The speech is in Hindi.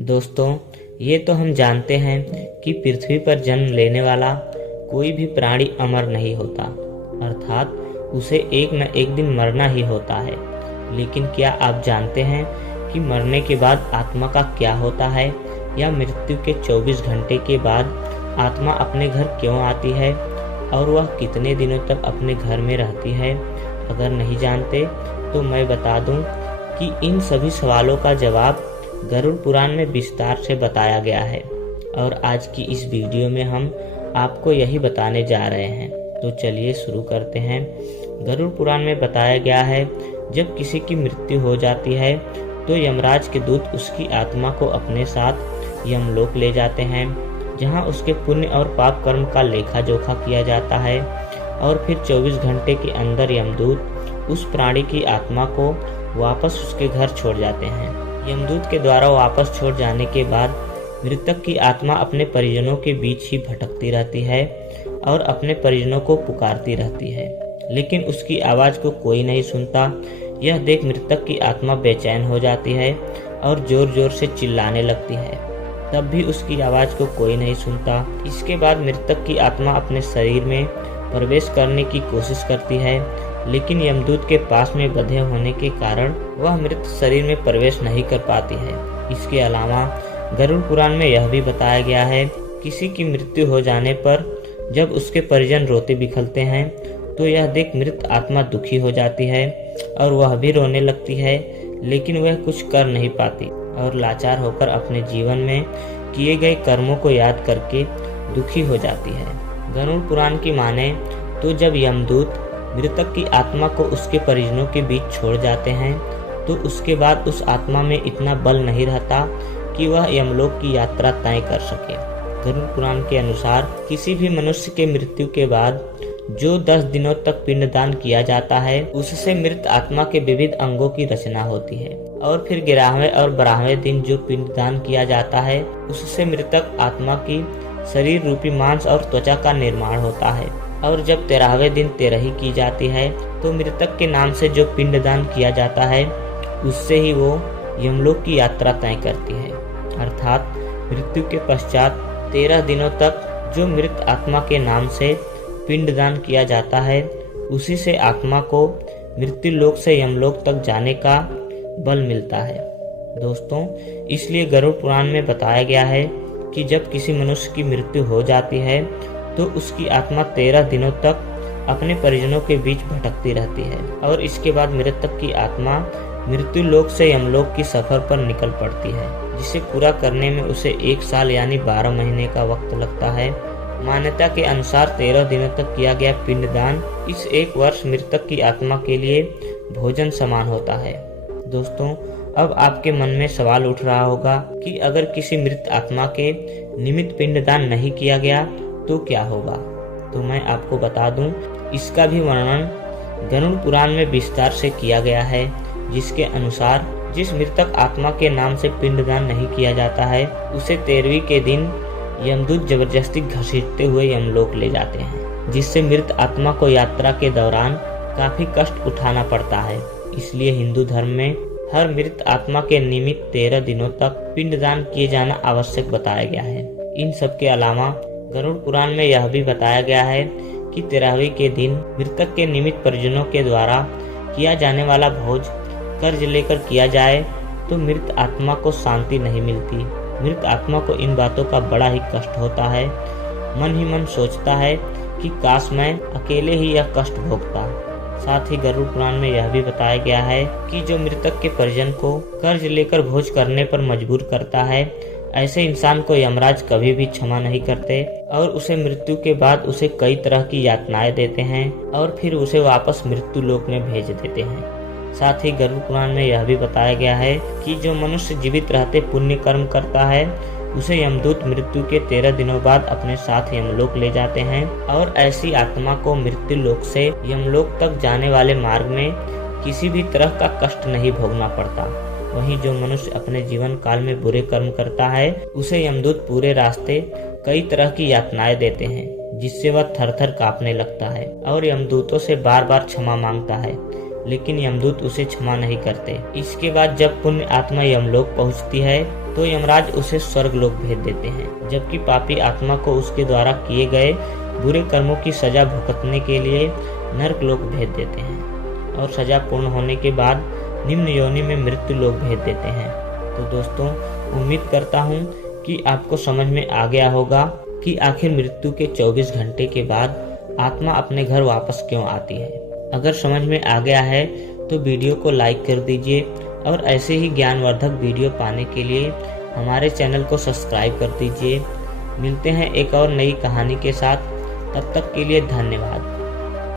दोस्तों, ये तो हम जानते हैं कि पृथ्वी पर जन्म लेने वाला कोई भी प्राणी अमर नहीं होता, अर्थात उसे एक न एक दिन मरना ही होता है। लेकिन क्या आप जानते हैं कि मरने के बाद आत्मा का क्या होता है, या मृत्यु के 24 घंटे के बाद आत्मा अपने घर क्यों आती है और वह कितने दिनों तक अपने घर में रहती है? अगर नहीं जानते तो मैं बता दूं कि इन सभी सवालों का जवाब गरुड़ पुराण में विस्तार से बताया गया है, और आज की इस वीडियो में हम आपको यही बताने जा रहे हैं। तो चलिए शुरू करते हैं। गरुड़ पुराण में बताया गया है, जब किसी की मृत्यु हो जाती है तो यमराज के दूत उसकी आत्मा को अपने साथ यमलोक ले जाते हैं, जहां उसके पुण्य और पाप कर्म का लेखा जोखा किया जाता है, और फिर 24 घंटे के अंदर यमदूत उस प्राणी की आत्मा को वापस उसके घर छोड़ जाते हैं। यमदूत के द्वारा वापस छोड़ जाने के बाद मृतक की आत्मा अपने परिजनों के बीच ही भटकती रहती है और अपने परिजनों को पुकारती रहती है, लेकिन उसकी आवाज़ को कोई नहीं सुनता। यह देख मृतक की आत्मा बेचैन हो जाती है और जोर जोर से चिल्लाने लगती है, तब भी उसकी आवाज़ को कोई नहीं सुनता। इसके बाद मृतक की आत्मा अपने शरीर में प्रवेश करने की कोशिश करती है, लेकिन यमदूत के पास में बंधे होने के कारण वह मृत शरीर में प्रवेश नहीं कर पाती है। इसके अलावा गरुड़ पुराण में यह भी बताया गया है, किसी की मृत्यु हो जाने पर जब उसके परिजन रोते बिखरते हैं तो यह देख मृत आत्मा दुखी हो जाती है और वह भी रोने लगती है, लेकिन वह कुछ कर नहीं पाती और लाचार होकर अपने जीवन में किए गए कर्मों को याद करके दुखी हो जाती है। गरुड़ पुराण की माने तो जब यमदूत मृतक की आत्मा को उसके परिजनों के बीच छोड़ जाते हैं तो उसके बाद उस आत्मा में इतना बल नहीं रहता कि वह यमलोक की यात्रा तय कर सके। गरुड़ पुराण के अनुसार किसी भी मनुष्य के मृत्यु के बाद जो 10 दिनों तक पिंडदान किया जाता है, उससे मृत आत्मा के विविध अंगों की रचना होती है, और फिर 11वें और 12वें दिन जो पिंडदान किया जाता है, उससे मृतक आत्मा की शरीर रूपी मांस और त्वचा का निर्माण होता है, और जब 13वें दिन तेरही की जाती है तो मृतक के नाम से जो पिंडदान किया जाता है उससे ही वो यमलोक की यात्रा तय करती है। अर्थात मृत्यु के पश्चात 13 दिनों तक जो मृत आत्मा के नाम से पिंडदान किया जाता है, उसी से आत्मा को मृत्यु लोक से यमलोक तक जाने का बल मिलता है। दोस्तों, इसलिए गरुड़ पुराण में बताया गया है कि जब किसी मनुष्य की मृत्यु हो जाती है तो उसकी आत्मा 13 दिनों तक अपने परिजनों के बीच भटकती रहती है, और इसके बाद मृतक की आत्मा मृत्यु लोक से यमलोक की सफर पर निकल पड़ती है, जिसे पूरा करने में उसे 1 साल यानी 12 महीने का वक्त लगता है। मान्यता के अनुसार 13 दिनों तक किया गया पिंडदान इस 1 वर्ष मृतक की आत्मा के लिए भोजन समान होता है। दोस्तों, अब आपके मन में सवाल उठ रहा होगा कि अगर किसी मृत आत्मा के निमित्त पिंडदान नहीं किया गया तो क्या होगा? तो मैं आपको बता दूं, इसका भी वर्णन गरुड़ पुराण में विस्तार से किया गया है, जिसके अनुसार जिस मृतक आत्मा के नाम से पिंडदान नहीं किया जाता है, उसे 13वीं के दिन यमदूत जबरदस्ती घसीटते हुए यमलोक ले जाते हैं, जिससे मृत आत्मा को यात्रा के दौरान काफी कष्ट उठाना पड़ता है। इसलिए हिंदू धर्म में हर मृत आत्मा के निमित्त 13 दिनों तक पिंडदान किए जाना आवश्यक बताया गया है। इन सब के अलावा गरुड़ पुराण में यह भी बताया गया है कि 13वीं के दिन मृतक के निमित्त परिजनों के द्वारा किया जाने वाला भोज कर्ज लेकर किया जाए तो मृत आत्मा को शांति नहीं मिलती। मृत आत्मा को इन बातों का बड़ा ही कष्ट होता है। मन ही मन सोचता है कि काश मैं अकेले ही यह कष्ट भोगता। साथ ही गरुड़ पुराण में यह भी बताया गया है कि जो मृतक के परिजन को कर्ज लेकर भोज करने पर मजबूर करता है, ऐसे इंसान को यमराज कभी भी क्षमा नहीं करते और उसे मृत्यु के बाद उसे कई तरह की यातनाएं देते हैं और फिर उसे वापस मृत्यु लोक में भेज देते हैं। साथ ही गरुड़ पुराण में यह भी बताया गया है कि जो मनुष्य जीवित रहते पुण्य कर्म करता है, उसे यमदूत मृत्यु के 13 दिनों बाद अपने साथ यमलोक ले जाते हैं, और ऐसी आत्मा को मृत्यु लोक से यमलोक तक जाने वाले मार्ग में किसी भी तरह का कष्ट नहीं भोगना पड़ता। वहीं जो मनुष्य अपने जीवन काल में बुरे कर्म करता है, उसे यमदूत पूरे रास्ते कई तरह की यातनाएं देते हैं, जिससे वह थर थर कांपने लगता है और यमदूतों से बार बार क्षमा मांगता है, लेकिन यमदूत उसे क्षमा नहीं करते। इसके बाद जब पुण्य आत्मा यमलोक पहुंचती है तो यमराज उसे स्वर्ग लोक भेज देते हैं, जबकि पापी आत्मा को उसके द्वारा किए गए बुरे कर्मों की सजा भुगतने के लिए नरक लोक भेज देते हैं और सजा पूर्ण होने के बाद निम्न योनि में मृत्यु लोक भेज देते हैं। तो दोस्तों, उम्मीद करता हूँ कि आपको समझ में आ गया होगा कि आखिर मृत्यु के 24 घंटे के बाद आत्मा अपने घर वापस क्यों आती है। अगर समझ में आ गया है तो वीडियो को लाइक कर दीजिए और ऐसे ही ज्ञानवर्धक वीडियो पाने के लिए हमारे चैनल को सब्सक्राइब कर दीजिए। मिलते हैं एक और नई कहानी के साथ, तब तक के लिए धन्यवाद।